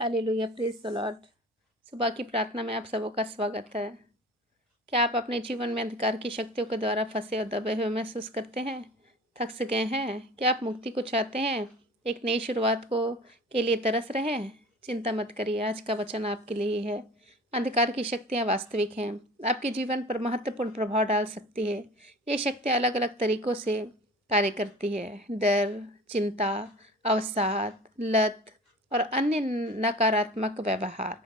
Hallelujah, praise the Lord. सुबह की प्रार्थना में आप सबों का स्वागत है। क्या आप अपने जीवन में अंधकार की शक्तियों के द्वारा फंसे और दबे हुए महसूस करते हैं? थक से गए हैं? क्या आप मुक्ति को चाहते हैं? एक नई शुरुआत को के लिए तरस रहे हैं? चिंता मत करिए, आज का वचन आपके लिए ही है। अंधकार की शक्तियाँ वास्तविक हैं, आपके जीवन पर महत्वपूर्ण प्रभाव डाल सकती है। ये शक्तियाँ अलग अलग तरीकों से कार्य करती है। डर, चिंता, अवसाद, लत और अन्य नकारात्मक व्यवहार।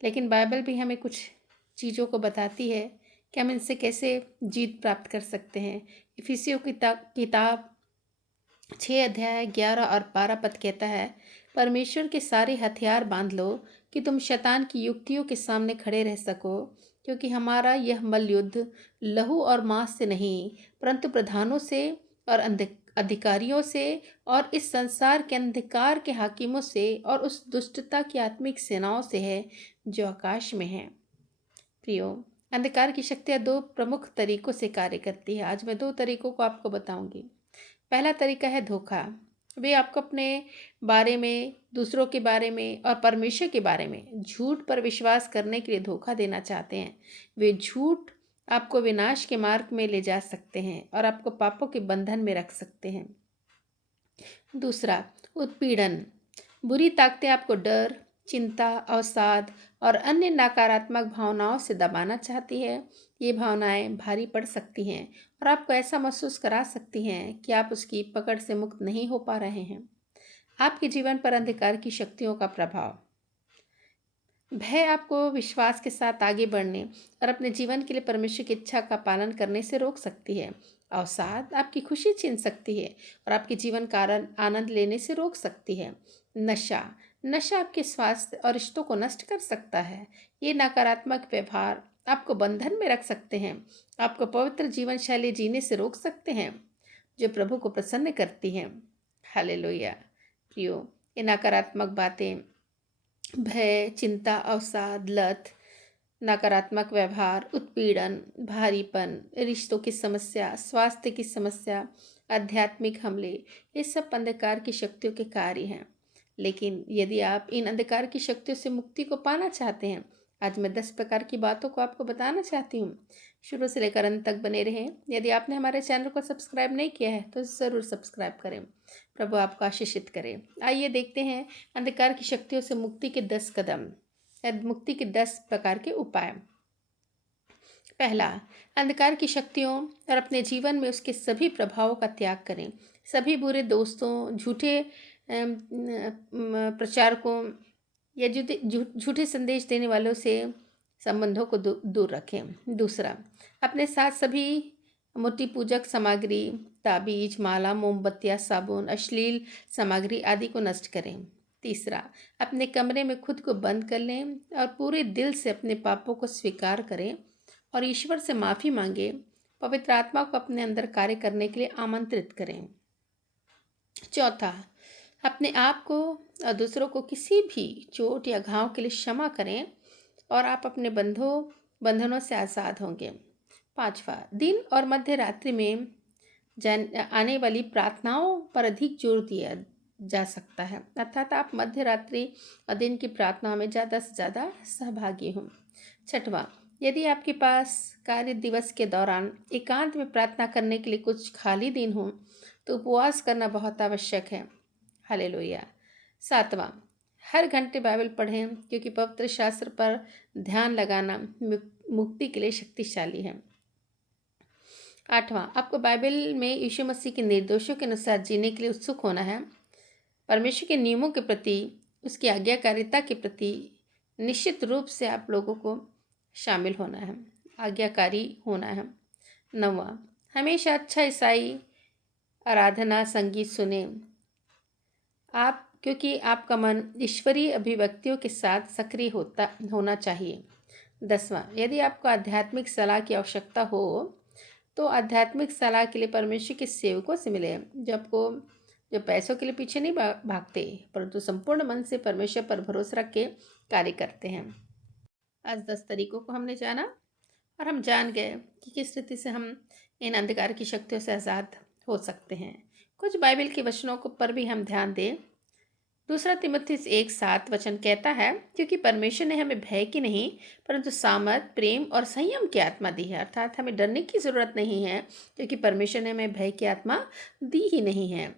लेकिन बाइबल भी हमें कुछ चीज़ों को बताती है कि हम इनसे कैसे जीत प्राप्त कर सकते हैं। इफिसियों की किताब 6 अध्याय 11 और 12 पद कहता है, परमेश्वर के सारे हथियार बांध लो कि तुम शैतान की युक्तियों के सामने खड़े रह सको, क्योंकि हमारा यह मल्लयुद्ध लहू और मांस से नहीं, परंतु प्रधानों से और अधिकारियों से और इस संसार के अंधकार के हाकिमों से और उस दुष्टता की आत्मिक सेनाओं से है जो आकाश में है। प्रियो, अंधकार की शक्तियाँ दो प्रमुख तरीकों से कार्य करती है। आज मैं दो तरीकों को आपको बताऊंगी। पहला तरीका है धोखा। वे आपको अपने बारे में, दूसरों के बारे में और परमेश्वर के बारे में झूठ पर विश्वास करने के लिए धोखा देना चाहते हैं। वे झूठ आपको विनाश के मार्ग में ले जा सकते हैं और आपको पापों के बंधन में रख सकते हैं। दूसरा, उत्पीड़न। बुरी ताकतें आपको डर, चिंता, अवसाद और अन्य नकारात्मक भावनाओं से दबाना चाहती है। ये भावनाएं भारी पड़ सकती हैं और आपको ऐसा महसूस करा सकती हैं कि आप उसकी पकड़ से मुक्त नहीं हो पा रहे हैं। आपके जीवन पर अंधकार की शक्तियों का प्रभाव। भय आपको विश्वास के साथ आगे बढ़ने और अपने जीवन के लिए परमेश्वर की इच्छा का पालन करने से रोक सकती है। अवसाद आपकी खुशी छीन सकती है और आपके जीवन का आनंद लेने से रोक सकती है। नशा नशा आपके स्वास्थ्य और रिश्तों को नष्ट कर सकता है। ये नकारात्मक व्यवहार आपको बंधन में रख सकते हैं, आपको पवित्र जीवन शैली जीने से रोक सकते हैं जो प्रभु को प्रसन्न करती हैं। हालेलुया। प्रियो, ये नकारात्मक बातें, भय, चिंता, अवसाद, लत, नकारात्मक व्यवहार, उत्पीड़न, भारीपन, रिश्तों की समस्या, स्वास्थ्य की समस्या, आध्यात्मिक हमले, ये सब अंधकार की शक्तियों के कार्य हैं। लेकिन यदि आप इन अंधकार की शक्तियों से मुक्ति को पाना चाहते हैं, आज मैं 10 प्रकार की बातों को आपको बताना चाहती हूँ। शुरू से लेकर अंत तक बने रहें। यदि आपने हमारे चैनल को सब्सक्राइब नहीं किया है तो ज़रूर सब्सक्राइब करें। प्रभु आपको आशीषित करें। आइए देखते हैं अंधकार की शक्तियों से मुक्ति के 10 कदम, मुक्ति के 10 प्रकार के उपाय। पहला, अंधकार की शक्तियों और अपने जीवन में उसके सभी प्रभावों का त्याग करें। सभी बुरे दोस्तों, झूठे प्रचारकों या झूठे संदेश देने वालों से संबंधों को दूर रखें। दूसरा, अपने साथ सभी मूर्ति पूजक सामग्री, ताबीज, माला, मोमबत्तियाँ, साबुन, अश्लील सामग्री आदि को नष्ट करें। तीसरा, अपने कमरे में खुद को बंद कर लें और पूरे दिल से अपने पापों को स्वीकार करें और ईश्वर से माफ़ी मांगे। पवित्र आत्मा को अपने अंदर कार्य करने के लिए आमंत्रित करें। चौथा, अपने आप को और दूसरों को किसी भी चोट या घाव के लिए क्षमा करें और आप अपने बंधनों से आज़ाद होंगे। पांचवा, दिन और मध्य रात्रि में आने वाली प्रार्थनाओं पर अधिक जोर दिया जा सकता है, अर्थात आप मध्य रात्रि और दिन की प्रार्थनाओं में ज़्यादा से ज़्यादा सहभागी हों। छठवां, यदि आपके पास कार्य दिवस के दौरान एकांत में प्रार्थना करने के लिए कुछ खाली दिन हो तो उपवास करना बहुत आवश्यक है। हालेलुया। सातवां, हर घंटे बाइबल पढ़ें, क्योंकि पवित्र शास्त्र पर ध्यान लगाना मुक्ति के लिए शक्तिशाली है। आठवां, आपको बाइबल में यीशु मसीह के निर्देशों के अनुसार जीने के लिए उत्सुक होना है। परमेश्वर के नियमों के प्रति, उसकी आज्ञाकारिता के प्रति निश्चित रूप से आप लोगों को शामिल होना है, आज्ञाकारी होना है। नौवां, हमेशा अच्छा ईसाई आराधना संगीत सुने आप, क्योंकि आपका मन ईश्वरीय अभिव्यक्तियों के साथ सक्रिय होना चाहिए। 10वां, यदि आपको आध्यात्मिक सलाह की आवश्यकता हो तो आध्यात्मिक सलाह के लिए परमेश्वर के सेवकों से मिले, जो पैसों के लिए पीछे नहीं भागते, परंतु संपूर्ण मन से परमेश्वर पर भरोसा रख के कार्य करते हैं। आज 10 तरीकों को हमने जाना और हम जान गए कि किस रीति से हम इन अंधकार की शक्तियों से आज़ाद हो सकते हैं। कुछ बाइबल के वचनों को पर भी हम ध्यान दें। दूसरा तिमुथियुस 1:7 कहता है, क्योंकि परमेश्वर ने हमें भय की नहीं परंतु सामर्थ, प्रेम और संयम की आत्मा दी है। अर्थात हमें डरने की जरूरत नहीं है, क्योंकि परमेश्वर ने हमें भय की आत्मा दी ही नहीं है।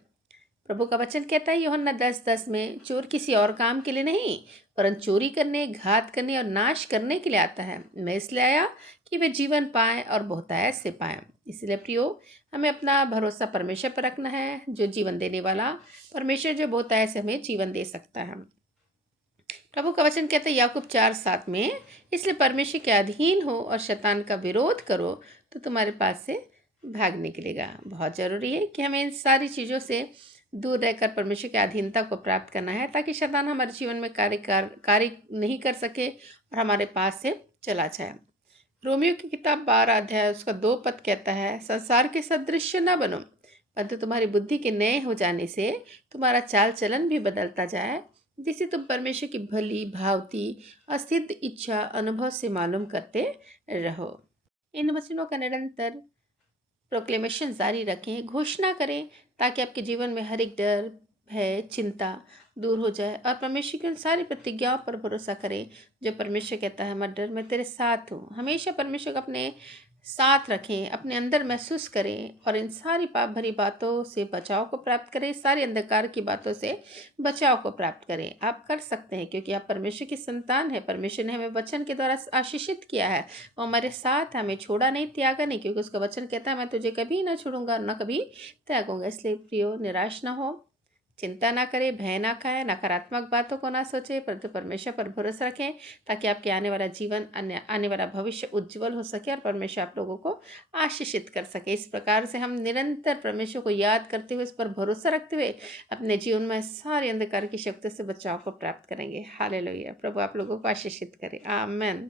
प्रभु का वचन कहता है यूहन्ना 10:10 में, चोर किसी और काम के लिए नहीं परंतु चोरी करने, घात करने और नाश करने के लिए आता है। मैं इसलिए आया कि वे जीवन पाएं और बहुतायत से पाएं। इसलिए प्रियो, हमें अपना भरोसा परमेश्वर पर रखना है, जो जीवन देने वाला परमेश्वर, जो बहुतायत से हमें जीवन दे सकता है। प्रभु का वचन कहता है याकूब 4:7 में, इसलिए परमेश्वर के अधीन हो और शैतान का विरोध करो तो तुम्हारे पास से भाग निकलेगा। बहुत जरूरी है कि हमें इन सारी चीज़ों से दूर रहकर परमेश्वर की अधीनता को प्राप्त करना है, ताकि शैतान हमारे जीवन में कार्य नहीं कर सके और हमारे पास से चला जाए। रोमियो की किताब 12 उसका 2 कहता है, संसार के सदृश्य न बनो परंतु तुम्हारी बुद्धि के नए हो जाने से तुम्हारा चाल चलन भी बदलता जाए, जिसे तुम परमेश्वर की भली भावती अस्थित इच्छा अनुभव से मालूम करते रहो। इन वचनों का निरंतर प्रोक्लेमेशन जारी रखें, घोषणा करें, ताकि आपके जीवन में हर एक डर, भय, चिंता दूर हो जाए और परमेश्वर की उन सारी प्रतिज्ञाओं पर भरोसा करें जो परमेश्वर कहता है, मत डर, मैं तेरे साथ हूँ। हमेशा परमेश्वर को अपने साथ रखें, अपने अंदर महसूस करें और इन सारी पाप भरी बातों से बचाव को प्राप्त करें, सारी अंधकार की बातों से बचाव को प्राप्त करें। आप कर सकते हैं, क्योंकि आप परमेश्वर की संतान है। परमेश्वर ने हमें वचन के द्वारा आशीषित किया है, वो हमारे साथ हमें छोड़ा नहीं, त्यागा नहीं, क्योंकि उसका वचन कहता है मैं तुझे कभी ना छोड़ूंगा न कभी त्यागूंगा। इसलिए प्रियो, निराश ना हो, चिंता ना करें, भय ना खाएं, नकारात्मक बातों को ना सोचें, परंतु परमेश्वर पर भरोसा रखें, ताकि आपके आने वाला जीवन, आने वाला भविष्य उज्जवल हो सके और परमेश्वर आप लोगों को आशीषित कर सके। इस प्रकार से हम निरंतर परमेश्वर को याद करते हुए, इस पर भरोसा रखते हुए अपने जीवन में सारी अंधकार की शक्ति से बचाव को प्राप्त करेंगे। हालेलुया। प्रभु आप लोगों को आशीषित करे। आमीन।